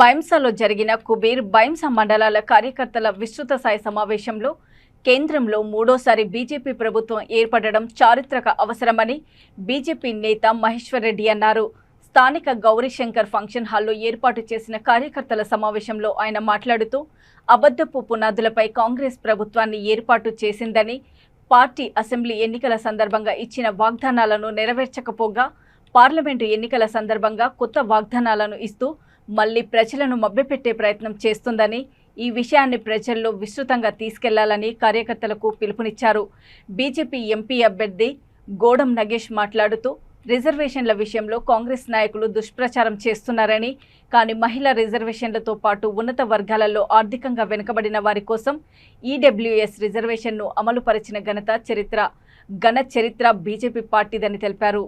బైంసాలో జరిగిన కుబీర్ బైంసా మండలాల కార్యకర్తల విస్తృత స్థాయి సమావేశంలో కేంద్రంలో మూడోసారి బీజేపీ ప్రభుత్వం ఏర్పడడం చారిత్రక అవసరమని బీజేపీ నేత మహేశ్వర్ రెడ్డి అన్నారు. స్థానిక గౌరీశంకర్ ఫంక్షన్ హాల్లో ఏర్పాటు చేసిన కార్యకర్తల సమావేశంలో ఆయన మాట్లాడుతూ అబద్ధపు పునాదులపై కాంగ్రెస్ ప్రభుత్వాన్ని ఏర్పాటు చేసిందని పార్టీ అసెంబ్లీ ఎన్నికల సందర్భంగా ఇచ్చిన వాగ్దానాలను నెరవేర్చకపోగా పార్లమెంటు ఎన్నికల సందర్భంగా కొత్త వాగ్దానాలను ఇస్తూ మళ్ళీ ప్రజలను మభ్యపెట్టే ప్రయత్నం చేస్తుందని ఈ విషయాన్ని ప్రజల్లో విస్తృతంగా తీసుకెళ్ళాలని కార్యకర్తలకు పిలుపునిచ్చారు. బీజేపీ ఎంపీ అభ్యర్థి గోడం నగేష్ మాట్లాడుతూ రిజర్వేషన్ల విషయంలో కాంగ్రెస్ నాయకులు దుష్ప్రచారం చేస్తున్నారని కానీ మహిళా రిజర్వేషన్లతో పాటు ఉన్నత వర్గాలలో ఆర్థికంగా వెనుకబడిన వారి కోసం ఈడబ్ల్యూఎస్ రిజర్వేషన్ను అమలుపరిచిన ఘనత చరిత్ర ఘన చరిత్ర బీజేపీ పార్టీదని తెలిపారు.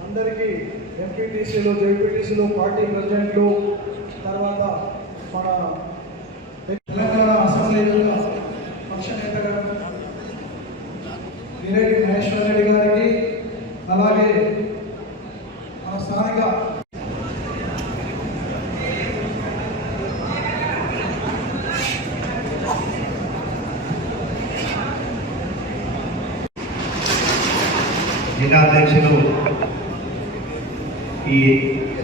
అందరికీ ఎంపీటీసీలు జేపీటీసీలు పార్టీ ప్రెసిడెంట్లు తర్వాత మన తెలంగాణ అసెంబ్లీ పక్ష నేత గారు మహేశ్వర్ రెడ్డి గారికి అలాగే మన స్థానిక జిల్లాధ్యక్షులు ఈ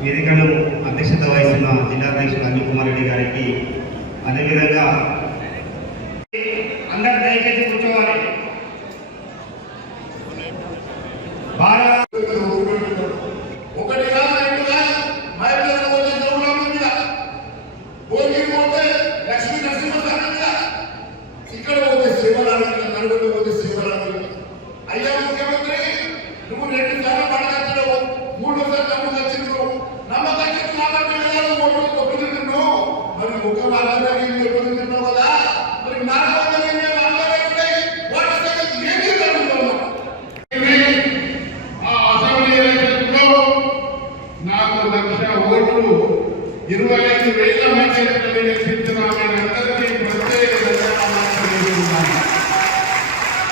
వేదికను అధ్యక్షత వహిస్తున్న జిల్లాధ్యక్షులు అనిల్ కుమార్ రెడ్డి గారికి అదేవిధంగా అందరు దయచేసి కూర్చోవాలి. భారత ఒకటిగా రెండుగా మహిళల పోతే వేల మంది గెలిపించిన ఆమె అందరికీ ప్రత్యేక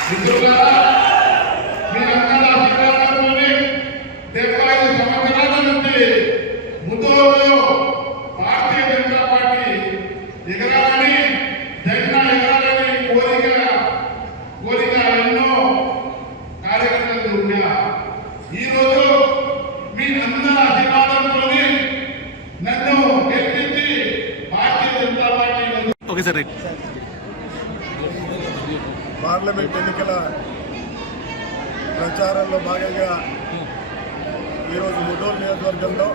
మిత్రులారా, మీరందరూ అధికారంలోనే డెబ్బై ఐదు సంవత్సరాల నుండి ముదోలో భారతీయ జనతా పార్టీ ఎగరాలని జెండా ఎగరాలని కోరిక కోరిక ఎన్నో కార్యకర్తలు ఉన్నా ఈరోజు మీ అందరి అధికారంలోనే నన్ను గెలిపించి Bharatiya Janata Party okay sir right. Parliament ఎన్నికల ప్రచారంలో భాగంగా ఈరోజు ముడోల్ నియోజకవర్గంలో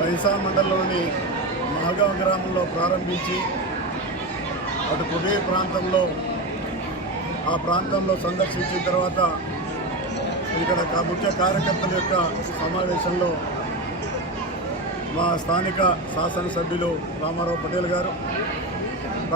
వైసా మండలంలోని మహగావ్ గ్రామంలో ప్రారంభించి అటు కుబీర్ ప్రాంతంలో ఆ ప్రాంతంలో సందర్శించిన తర్వాత ఇక్కడ ముఖ్య కార్యకర్తల యొక్క సమావేశంలో మా స్థానిక శాసనసభ్యులు రామారావు పటేల్ గారు